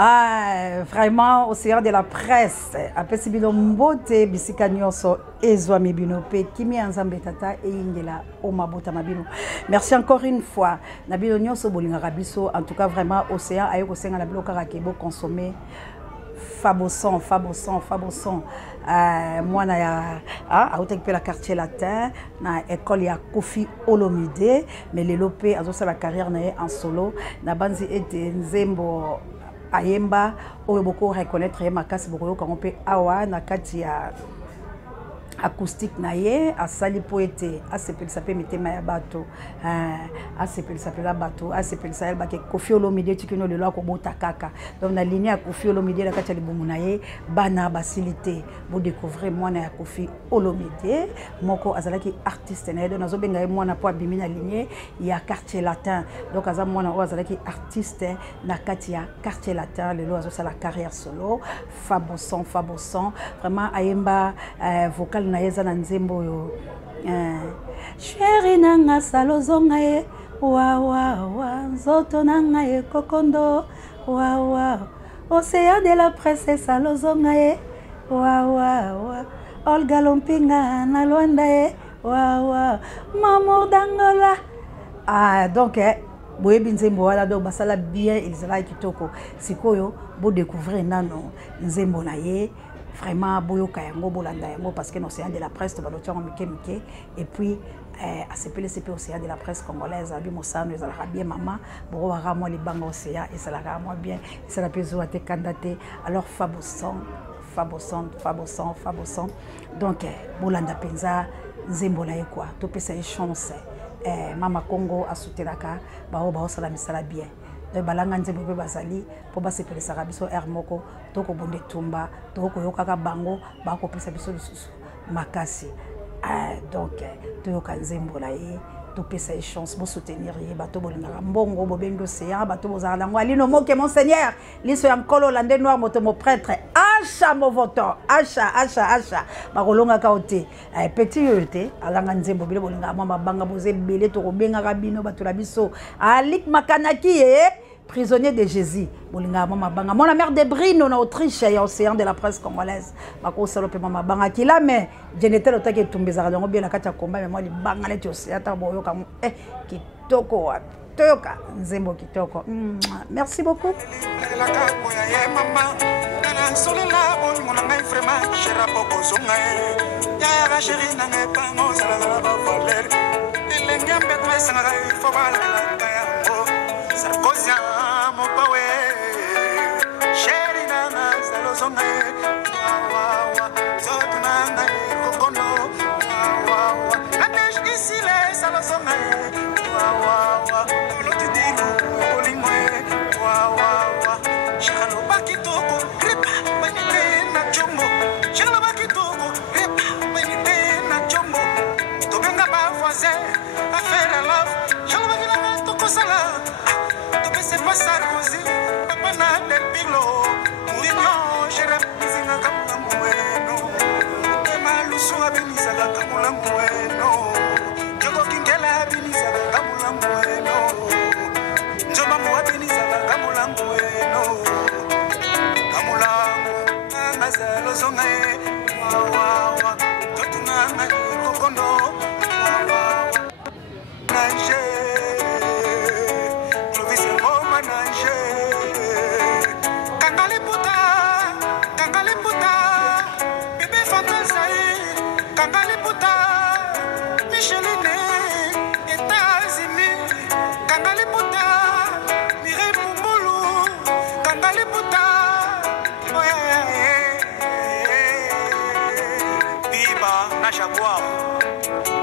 Ah, vraiment, océan de la presse. Après, si bino mbote, bisika nyonso, ezwa mibino pe, kimi anzambe tata, e ingela, omabota mabino. Merci encore une fois. Nabino nyonso bolinga rabiso. En tout cas, vraiment, océan, ayo kosenga nabilo karakebo consommer. Faboson. Moi, na la quartier latin, na école ya Kofi Olomide, mais les lopé, azo la carrière na en solo, na banzi ete nzembo ayemba, oyo boko reconnaître ye makasi boko yo pe awa na kati ya acoustique na ye asali po ete asepelisa pe mitema ya bato asepelisa pe la bato asepelisa yalba ke Kofi Olomide tikino lelo akobota kaka donc na ligne ya Kofi Olomide la kati ya libumu na ye bana basilité vous découvrez mwana ya Kofi Olomide moko azalaki artiste na ye donc nazobenga ye mwana po abimi na ligne ya quartier latin donc aza mwana o azalaki artiste na kati ya quartier latin lelo azosala carrière solo faboson vraiment ayemba vocal na yeza na nzembo yo chéri nanga salozonga ye wa nzoto nanga ye kokondo wa océan de la presse salozonga ye wa Olga Lompinga na Luanda ye wa Mamour d'Angola donc boyebi nzembo wala donc basala bien ezala kitoko sikoyo bo découvrir nano nzembo na ye vraiment boyoka yango bolanda yango parce que l'océan de la presse balotia mike et puis à CP océan de la presse congolaise abi mosano ezalaka bien mama boko waka moi libanga océan ezalaka moi bien ezala pezo ate kandate alors faboson donc bolanda penza nzembo na ye quoi to pesa une chance mama Congo a soutenaka bao sala misala bien de balanga nzembo pe bazali po basepelisa biso air moko toko bonde tumba toko yokaka bango bako pesa biso lisusu makasi donc toyoka nzembo la ye to pesa une chance bo soutenir ye bato bolinga mbongo bobengo océan bato bozala ngo alino moke monseigneur liso ya nkolo lande noir moto mo prêtre acha mo voto acha bakolonga ka ote petit yote alanga nzembo bile bolinga mama banga boze bele to kobenga kabino bato la biso alik makanaki prisonnier de Jésus bolinga mama banga mon mère de Brino na Autriche et océan de la presse congolaise bako salope mama banga kila mais jenetel otake tumbeza ngo bien na kati ya komba mais moi li banga leti océan ta boyo ka kitoko toyoka nzembo kitoko merci beaucoup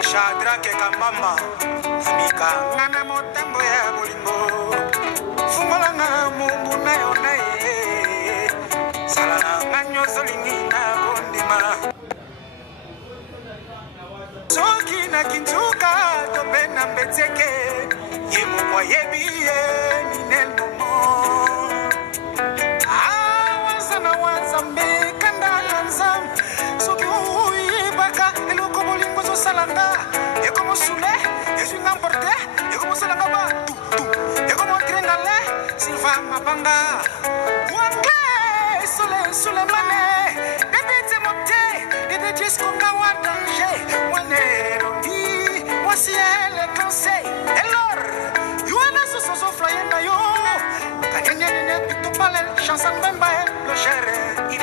Shadrake Kambamba Amika Nana Motembo ya Bulimbo Fungolanga Mungu na yonaye Salana Nganyo Zolingi na Bondima Soki na Kintuka Tobena Mbetseke Yemu kwa yebiye Ninel Momo Awazana wazambe Kanda kanzam Soki baka Eloko Bolimbo zo salanda Et comme soulé, et je n'emporte, et comme ça la baba, et comme on traîne dans l'air, Sylvain Mapanga. Wange sole Sulemane, debite monte, de disco kawa danger, wane rondi, wasi ele conseil. Alors, yuana so flying na yo, kanyene ne pito pale, chanson bemba le chere.